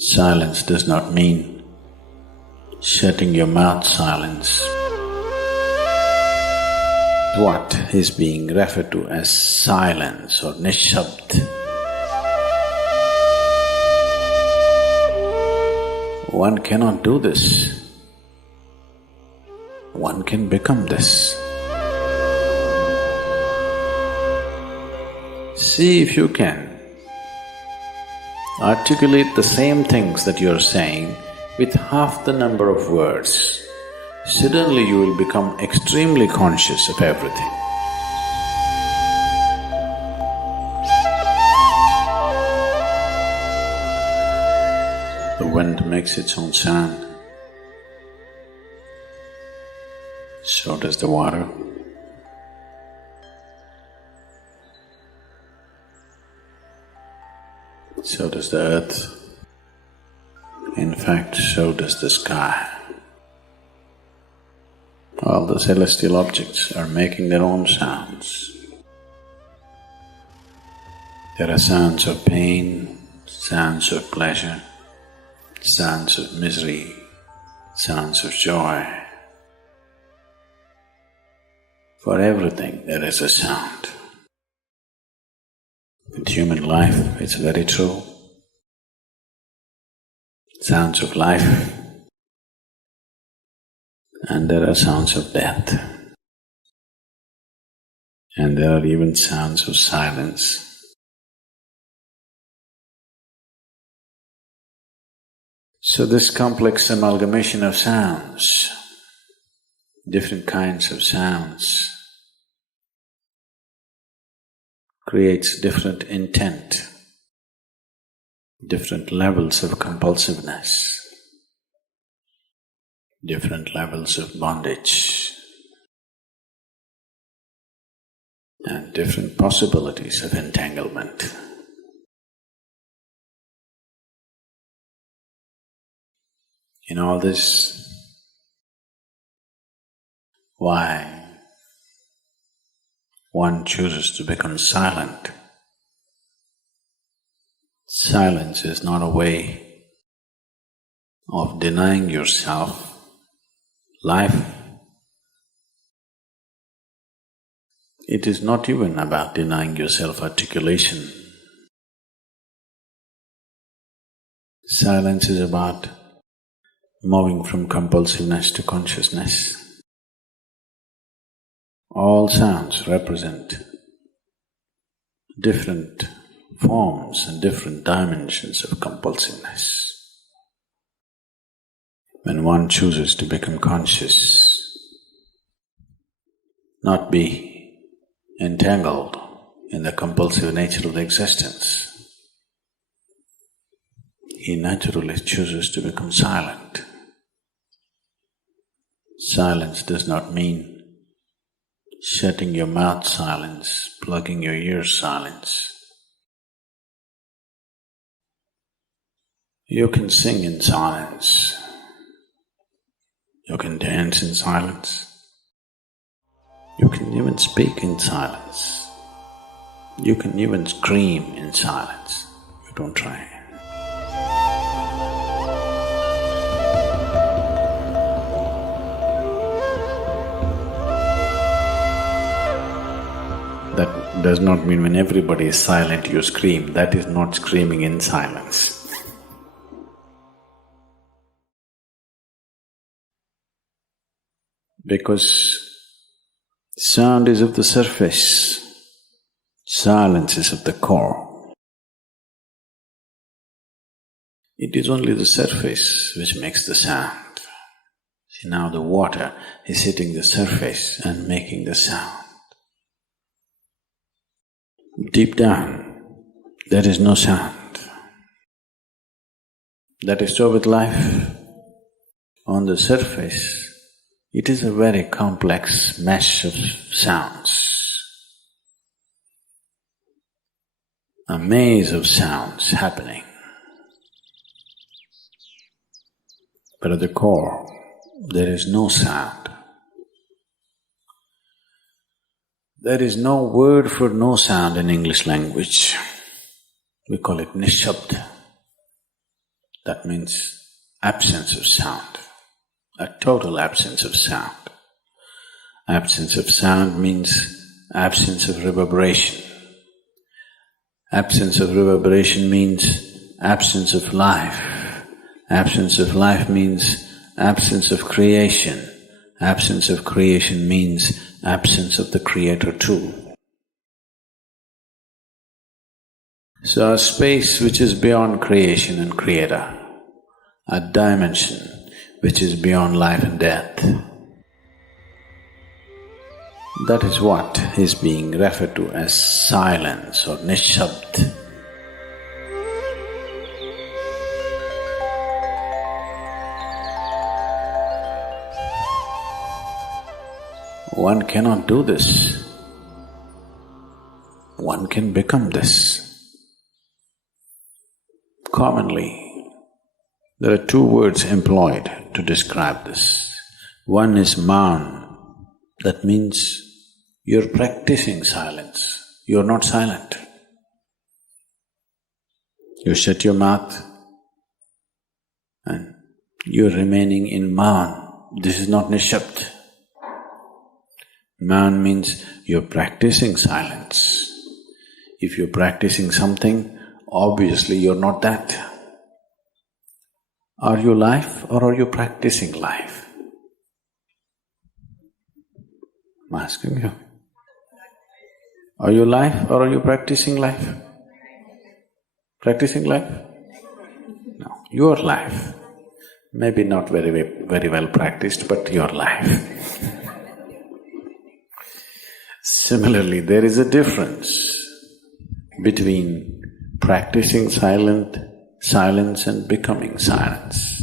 Silence does not mean shutting your mouth silence. What is being referred to as silence or nishabd? One cannot do this. One can become this. See if you can articulate the same things that you're saying with half the number of words. Suddenly you will become extremely conscious of everything. The wind makes its own sound. So does the water. So does the earth. In fact, so does the sky. All the celestial objects are making their own sounds. There are sounds of pain, sounds of pleasure, sounds of misery, sounds of joy. For everything there is a sound. With human life, it's very true. Sounds of life, and there are sounds of death, and there are even sounds of silence. So this complex amalgamation of sounds, different kinds of sounds, creates different intent, different levels of compulsiveness, different levels of bondage, and different possibilities of entanglement. In all this, why one chooses to become silent? Silence is not a way of denying yourself life. It is not even about denying yourself articulation. Silence is about moving from compulsiveness to consciousness. All sounds represent different forms and different dimensions of compulsiveness. When one chooses to become conscious, not be entangled in the compulsive nature of the existence, he naturally chooses to become silent. Silence does not mean shutting your mouth silence, plugging your ears silence. You can sing in silence. You can dance in silence. You can even speak in silence. You can even scream in silence. You don't try. That does not mean when everybody is silent you scream. That is not screaming in silence. Because sound is of the surface, silence is of the core. It is only the surface which makes the sound. See, now the water is hitting the surface and making the sound. Deep down, there is no sound. That is so with life. On the surface, it is a very complex mesh of sounds, a maze of sounds happening. But at the core, there is no sound. There is no word for no sound in English language. We call it nishabd. That means absence of sound, a total absence of sound. Absence of sound means absence of reverberation. Absence of reverberation means absence of life. Absence of life means absence of creation. Absence of creation means absence of the Creator too. So a space which is beyond creation and Creator, a dimension which is beyond life and death, that is what is being referred to as silence or nishabd. One cannot do this. One can become this. Commonly, there are two words employed to describe this. One is maun, that means you're practicing silence, you're not silent. You shut your mouth and you're remaining in maun. This is not nishabd. Maun means you're practicing silence. If you're practicing something, obviously you're not that. Are you life or are you practicing life? I'm asking you. Are you life or are you practicing life? Practicing life? No, your life. Maybe not very well practiced, but your life. Similarly, there is a difference between practicing silence and becoming silence.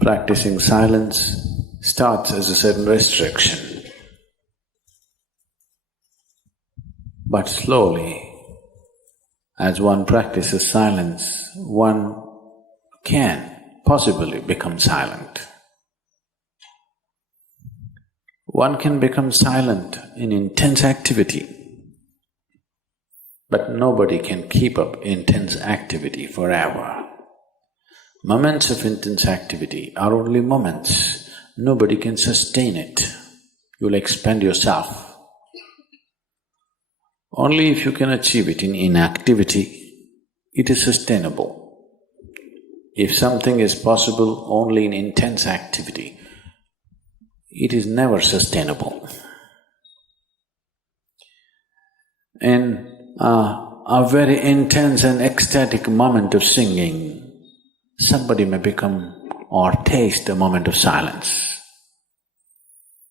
Practicing silence starts as a certain restriction. But slowly, as one practices silence, one can possibly become silent. One can become silent in intense activity, but nobody can keep up intense activity forever. Moments of intense activity are only moments. Nobody can sustain it. You'll expend yourself. Only if you can achieve it in inactivity, it is sustainable. If something is possible only in intense activity, it is never sustainable. In a very intense and ecstatic moment of singing, somebody may become or taste a moment of silence.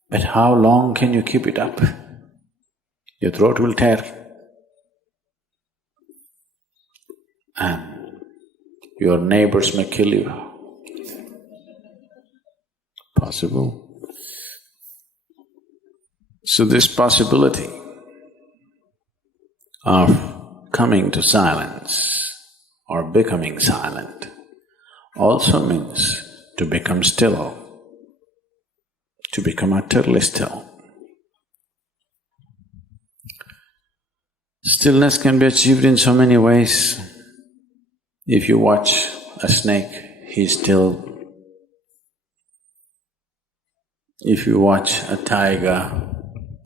But how long can you keep it up? Your throat will tear. And your neighbors may kill you. Possible. So this possibility of coming to silence or becoming silent also means to become still, to become utterly still. Stillness can be achieved in so many ways. If you watch a snake, he's still. If you watch a tiger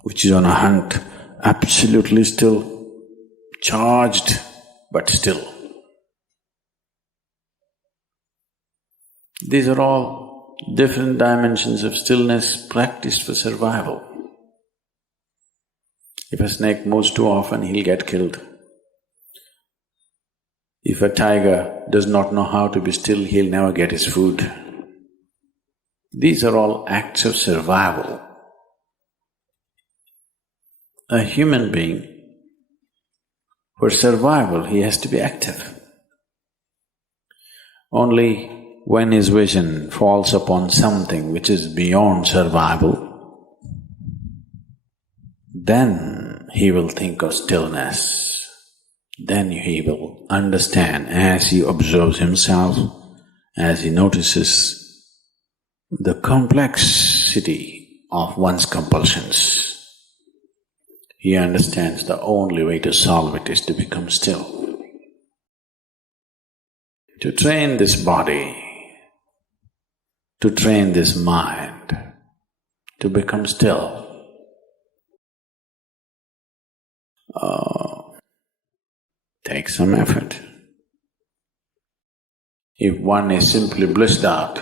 which is on a hunt, absolutely still, charged but still. These are all different dimensions of stillness practiced for survival. If a snake moves too often, he'll get killed. If a tiger does not know how to be still, he'll never get his food. These are all acts of survival. A human being, for survival, he has to be active. Only when his vision falls upon something which is beyond survival, then he will think of stillness. Then he will understand as he observes himself, as he notices the complexity of one's compulsions. He understands the only way to solve it is to become still. to train this body, to train this mind, to become still. Take some effort. If one is simply blissed out,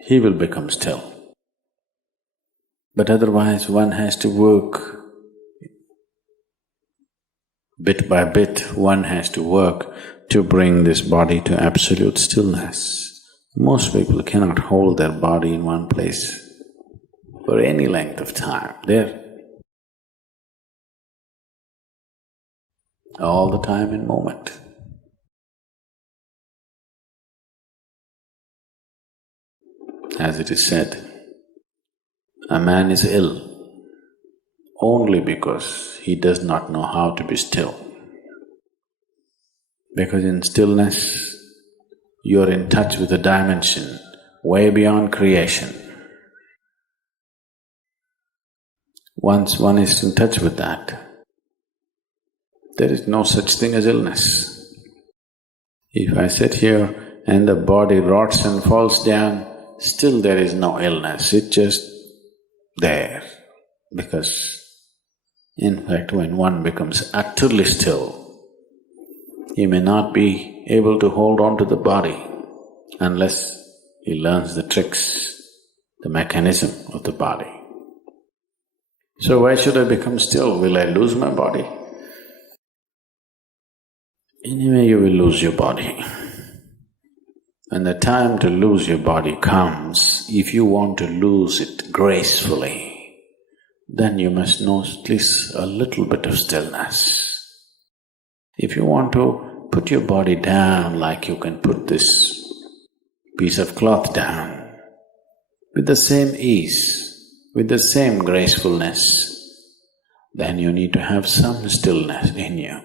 he will become still. But otherwise one has to work bit by bit, one has to work to bring this body to absolute stillness. Most people cannot hold their body in one place for any length of time. They're all the time in movement. As it is said, a man is ill only because he does not know how to be still. Because in stillness, you're in touch with a dimension way beyond creation. Once one is in touch with that, there is no such thing as illness. If I sit here and the body rots and falls down, still there is no illness, it's just there. Because in fact, when one becomes utterly still, he may not be able to hold on to the body unless he learns the tricks, the mechanism of the body. So why should I become still? Will I lose my body? Anyway, you will lose your body. When the time to lose your body comes, if you want to lose it gracefully, then you must know at least a little bit of stillness. If you want to put your body down like you can put this piece of cloth down, with the same ease, with the same gracefulness, then you need to have some stillness in you.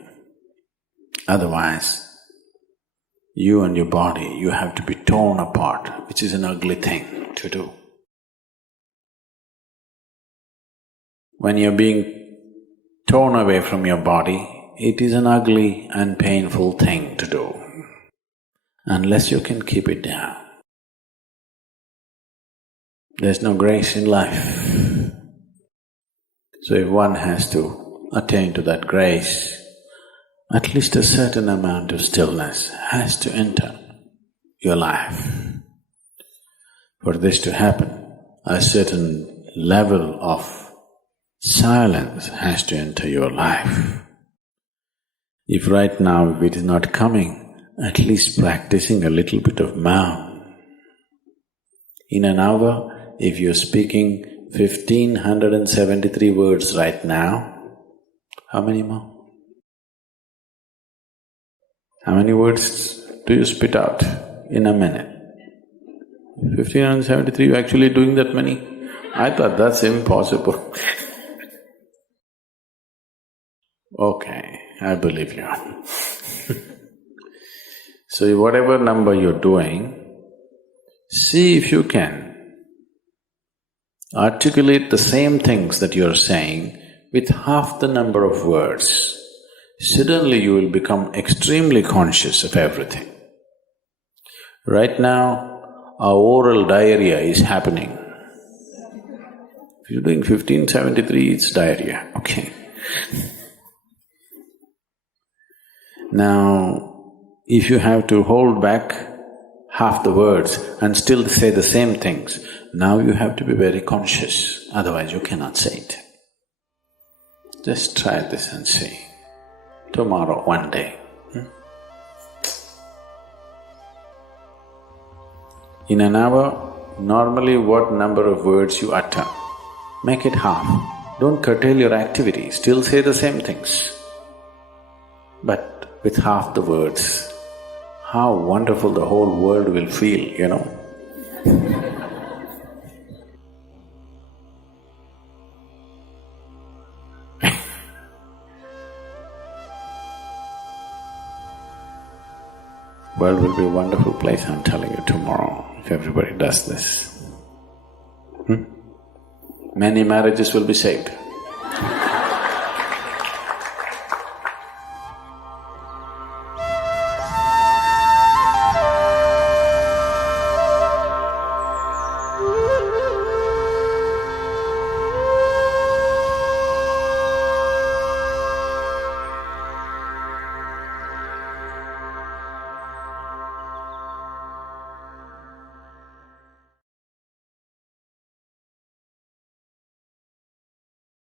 Otherwise, you and your body, you have to be torn apart, which is an ugly thing to do. When you're being torn away from your body, it is an ugly and painful thing to do, unless you can keep it down. There's no grace in life. So if one has to attain to that grace, at least a certain amount of stillness has to enter your life. For this to happen, a certain level of silence has to enter your life. If right now if it is not coming, at least practicing a little bit of Maun. In an hour, if you're speaking 1573 words right now, how many more? How many words do you spit out in a minute? 1573, you're actually doing that many? I thought that's impossible. Okay, I believe you. So whatever number you're doing, see if you can articulate the same things that you're saying with half the number of words. Suddenly you will become extremely conscious of everything. Right now, our oral diarrhea is happening. If you're doing 1573, it's diarrhea, okay. Now, if you have to hold back half the words and still say the same things, now you have to be very conscious, otherwise you cannot say it. Just try this and see. Tomorrow, one day. In an hour, normally what number of words you utter, make it half. Don't curtail your activity, still say the same things. But with half the words, how wonderful the whole world will feel, you know. World will be a wonderful place, I'm telling you, tomorrow, if everybody does this. Many marriages will be saved.